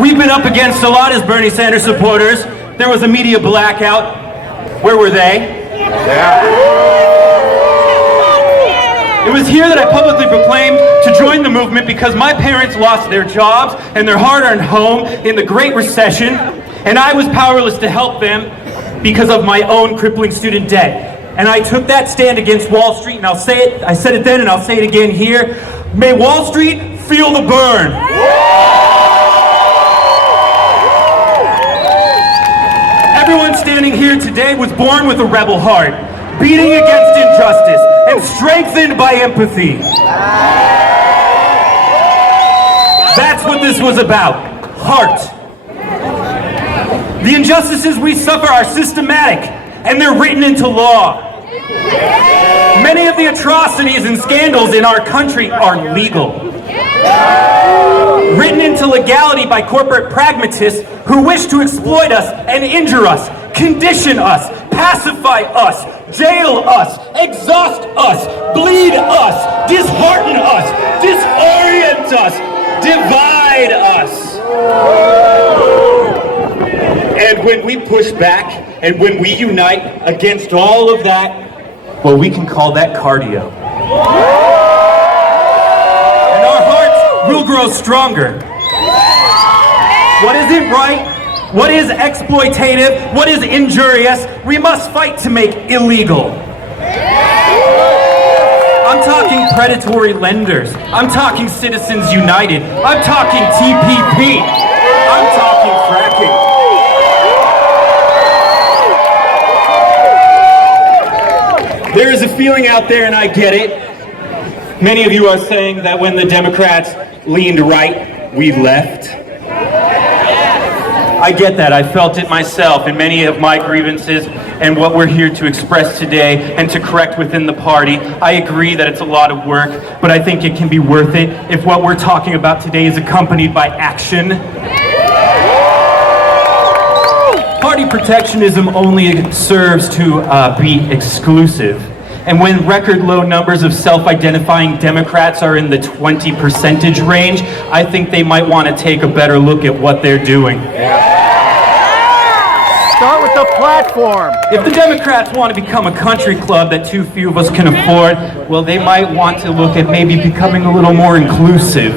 We've been up against a lot as Bernie Sanders supporters. There was a media blackout. Where were they? It was here that I publicly proclaimed to join the movement because my parents lost their jobs and their hard-earned home in the Great Recession, and I was powerless to help them because of my own crippling student debt. And I took that stand against Wall Street, and I said it then and I'll say it again here. May Wall Street feel the burn. Everyone standing here today was born with a rebel heart, beating against injustice and strengthened by empathy. That's what this was about, heart. The injustices we suffer are systematic, and they're written into law. Many of the atrocities and scandals in our country are legal. Written into legality by corporate pragmatists who wish to exploit us and injure us, condition us, pacify us, jail us, exhaust us, bleed us, dishearten us, disorient us, divide us. And when we push back and when we unite against all of that, well, we can call that cardio. And our hearts will grow stronger. What isn't right? What is exploitative? What is injurious? We must fight to make illegal. I'm talking predatory lenders. I'm talking Citizens United. I'm talking TPP. I'm talking fracking. There is a feeling out there, and I get it. Many of you are saying that when the Democrats leaned right, we left. I get that. I felt it myself in many of my grievances and what we're here to express today and to correct within the party. I agree that it's a lot of work, but I think it can be worth it if what we're talking about today is accompanied by action. Party protectionism only serves to be exclusive. And when record low numbers of self-identifying Democrats are in the 20% range, I think they might want to take a better look at what they're doing. Start with the platform. If the Democrats want to become a country club that too few of us can afford, well, they might want to look at maybe becoming a little more inclusive.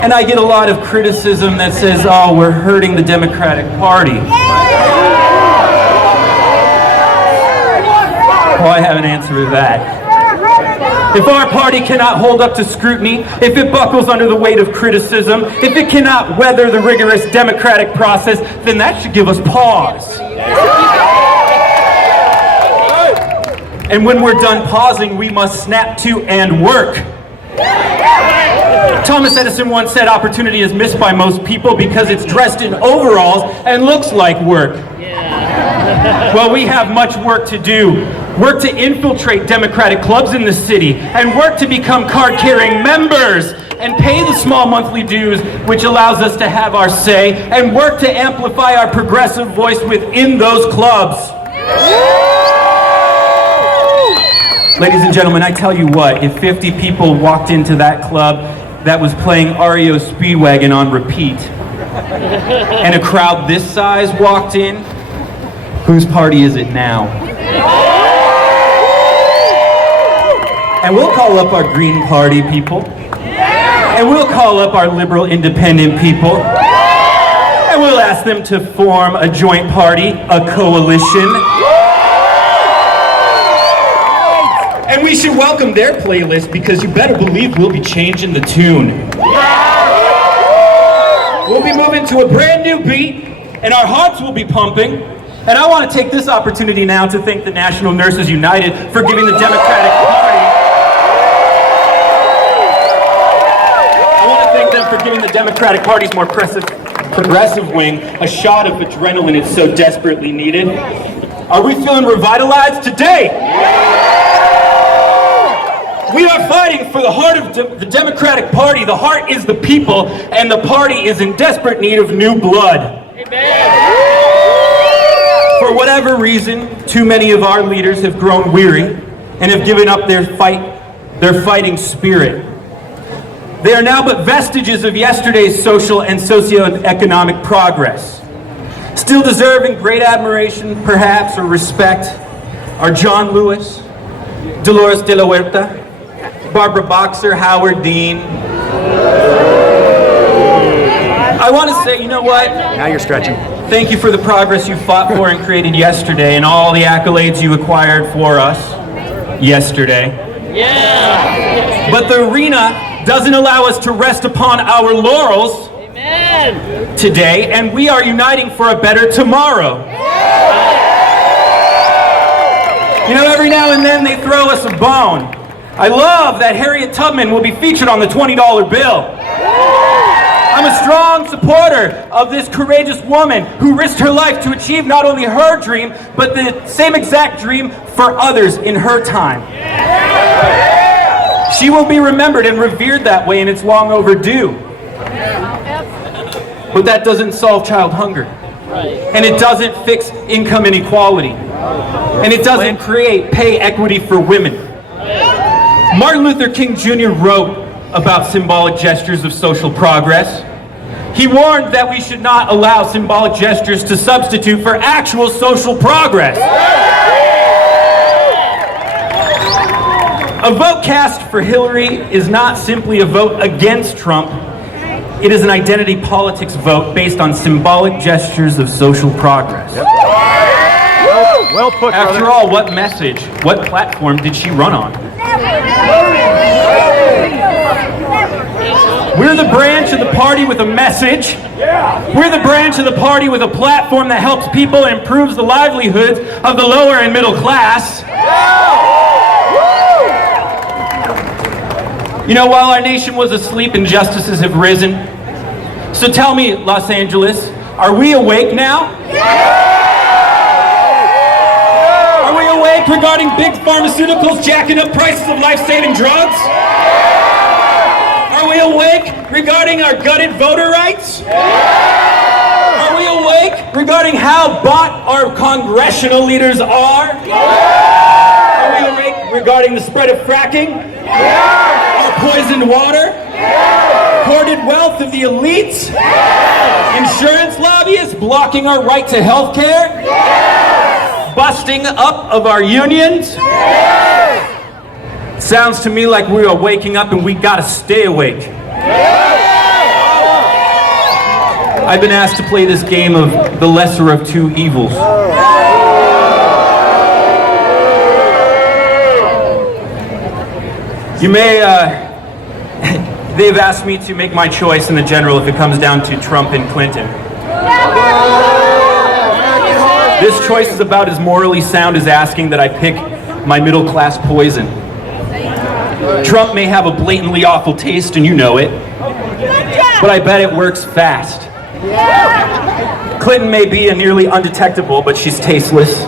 And I get a lot of criticism that says, oh, we're hurting the Democratic Party. Well, I have an answer to that. If our party cannot hold up to scrutiny, if it buckles under the weight of criticism, if it cannot weather the rigorous democratic process, then that should give us pause. And when we're done pausing, we must snap to and work. Thomas Edison once said opportunity is missed by most people because it's dressed in overalls and looks like work. Well, we have much work to do. Work to infiltrate Democratic clubs in the city, and work to become card-carrying members, and pay the small monthly dues, which allows us to have our say, and work to amplify our progressive voice within those clubs. Ladies and gentlemen, I tell you what, if 50 people walked into that club that was playing REO Speedwagon on repeat, and a crowd this size walked in, whose party is it now? And we'll call up our Green Party people. And we'll call up our liberal independent people. And we'll ask them to form a joint party, a coalition. And we should welcome their playlist because you better believe we'll be changing the tune. We'll be moving to a brand new beat, and our hearts will be pumping. And I want to take this opportunity now to thank the National Nurses United for giving the Democratic Party. I want to thank them for giving the Democratic Party's more progressive wing a shot of adrenaline it's so desperately needed. Are we feeling revitalized today? We are fighting for the heart of the Democratic Party. The heart is the people, and the party is in desperate need of new blood. Amen. For whatever reason, too many of our leaders have grown weary and have given up their fighting spirit. They are now but vestiges of yesterday's social and socioeconomic progress. Still deserving great admiration, perhaps, or respect, are John Lewis, Dolores de la Huerta, Barbara Boxer, Howard Dean. I want to say, you know what? Now you're stretching. Thank you for the progress you fought for and created yesterday, and all the accolades you acquired for us yesterday. Yeah. But the arena doesn't allow us to rest upon our laurels today, and we are uniting for a better tomorrow. You know, every now and then they throw us a bone. I love that Harriet Tubman will be featured on the $20 bill. I'm a strong supporter of this courageous woman who risked her life to achieve not only her dream, but the same exact dream for others in her time. She will be remembered and revered that way, and it's long overdue. But that doesn't solve child hunger. And it doesn't fix income inequality. And it doesn't create pay equity for women. Martin Luther King Jr. wrote about symbolic gestures of social progress. He warned that we should not allow symbolic gestures to substitute for actual social progress. A vote cast for Hillary is not simply a vote against Trump. It is an identity politics vote based on symbolic gestures of social progress. Yep. Well put, After brother. all, what message, what platform did she run on? We're the branch of the party with a message. We're the branch of the party with a platform that helps people and improves the livelihoods of the lower and middle class. You know, while our nation was asleep, injustices have risen. So tell me, Los Angeles, are we awake now? Are we awake regarding big pharmaceuticals jacking up prices of life-saving drugs? Are we awake regarding our gutted voter rights? Are we awake regarding how bought our congressional leaders are? Are we awake regarding the spread of fracking? Our poisoned water? Hoarded wealth of the elites? Insurance lobbyists blocking our right to health care? Busting up of our unions? Sounds to me like we are waking up and we gotta stay awake. I've been asked to play this game of the lesser of two evils. You may, they've asked me to make my choice in the general if it comes down to Trump and Clinton. This choice is about as morally sound as asking that I pick my middle class poison. Trump may have a blatantly awful taste and you know it, but I bet it works fast. Clinton may be a nearly undetectable, but she's tasteless.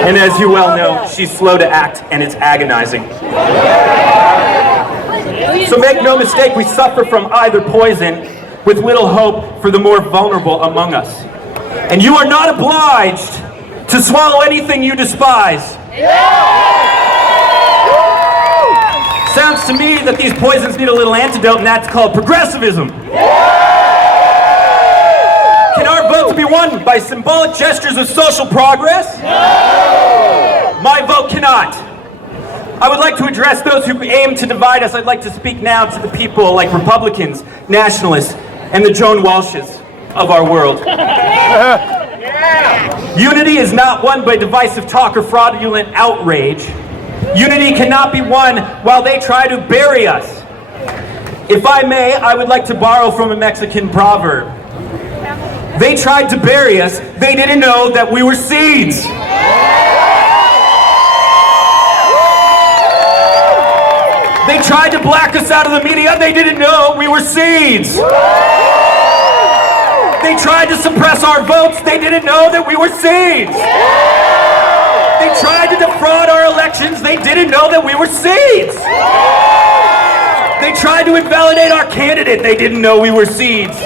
And as you well know, she's slow to act and it's agonizing. So make no mistake, we suffer from either poison with little hope for the more vulnerable among us. And you are not obliged to swallow anything you despise. Sounds to me that these poisons need a little antidote, and that's called progressivism. Can our votes be won by symbolic gestures of social progress? No! My vote cannot. I would like to address those who aim to divide us. I'd like to speak now to the people like Republicans, nationalists, and the Joan Walshes of our world. Unity is not won by divisive talk or fraudulent outrage. Unity cannot be won while they try to bury us. If I may, I would like to borrow from a Mexican proverb. They tried to bury us, they didn't know that we were seeds. They tried to black us out of the media, they didn't know we were seeds. They tried to suppress our votes, they didn't know that we were seeds. They tried to defraud our elections, they didn't know that we were seeds. They tried to invalidate our candidate, they didn't know we were seeds.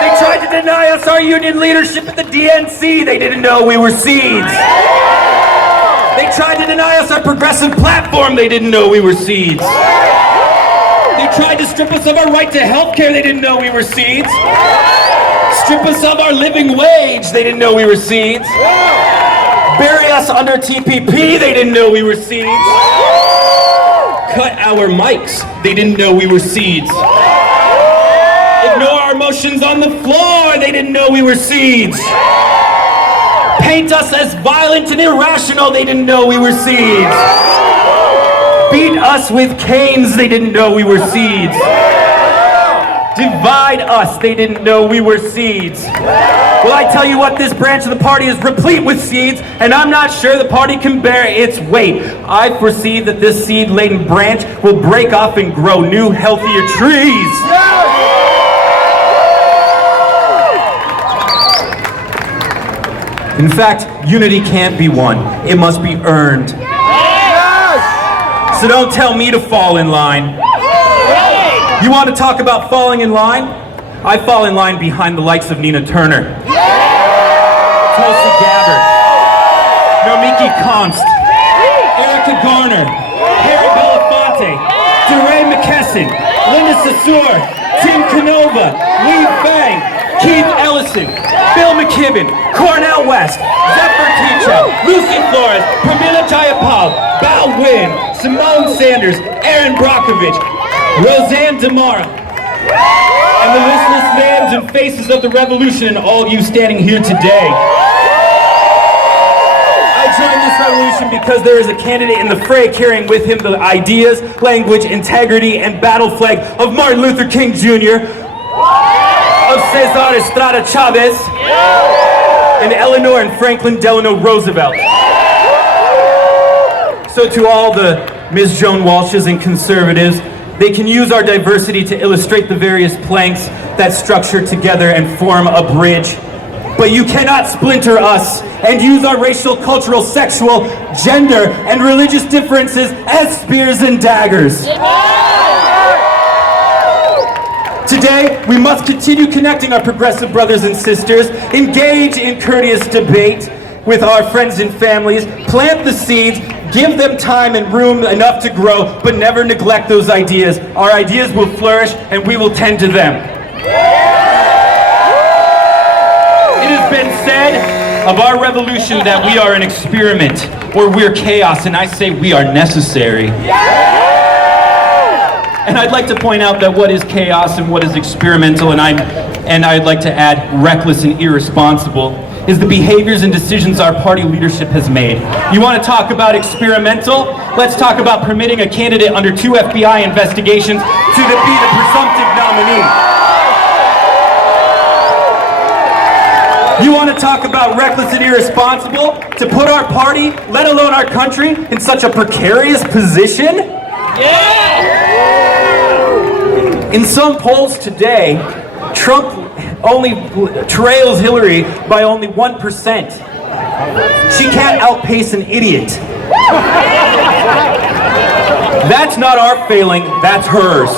They tried to deny us our union leadership at the DNC, they didn't know we were seeds. They tried to deny us our progressive platform, they didn't know we were seeds. strip us of our right to health care, they didn't know we were seeds. Strip us of our living wage, they didn't know we were seeds. Bury us under TPP, they didn't know we were seeds. Cut our mics, they didn't know we were seeds. Ignore our emotions on the floor, they didn't know we were seeds. Paint us as violent and irrational, they didn't know we were seeds. Beat us with canes, they didn't know we were seeds. Divide us, they didn't know we were seeds. Well, I tell you what, this branch of the party is replete with seeds, and I'm not sure the party can bear its weight. I foresee that this seed-laden branch will break off and grow new, healthier trees. In fact, unity can't be won. It must be earned. So don't tell me to fall in line. You want to talk about falling in line? I fall in line behind the likes of Nina Turner, Tulsi Gabbard, Nomiki Konst, Erica Garner, Harry Belafonte, DeRay McKesson, Linda Saussure, Tim Canova, Lee Fang, Keith Ellison, Bill McKibben, Cornel West, Zephyr Teachout, Lucy Flores, Pramila Jayapal, Val Wynn, Simone Sanders, Aaron Brockovich, Roseanne Damara, and the listless names and faces of the revolution, and all you standing here today. I joined this revolution because there is a candidate in the fray carrying with him the ideas, language, integrity, and battle flag of Martin Luther King Jr., of Cesar Estrada Chavez, and Eleanor and Franklin Delano Roosevelt. So to all the Ms. Joan Walshes and conservatives, they can use our diversity to illustrate the various planks that structure together and form a bridge. But you cannot splinter us and use our racial, cultural, sexual, gender, and religious differences as spears and daggers. Today, we must continue connecting our progressive brothers and sisters, engage in courteous debate with our friends and families, plant the seeds, give them time and room enough to grow, but never neglect those ideas. Our ideas will flourish, and we will tend to them. It has been said of our revolution that we are an experiment, or we're chaos, and I say we are necessary. And I'd like to point out that what is chaos and what is experimental, and I'd like to add reckless and irresponsible, is the behaviors and decisions our party leadership has made. You want to talk about experimental? Let's talk about permitting a candidate under 2 FBI investigations to be the presumptive nominee. You want to talk about reckless and irresponsible? To put our party, let alone our country, in such a precarious position? In some polls today, Trump only trails Hillary by only 1%. She can't outpace an idiot. That's not our failing, that's hers.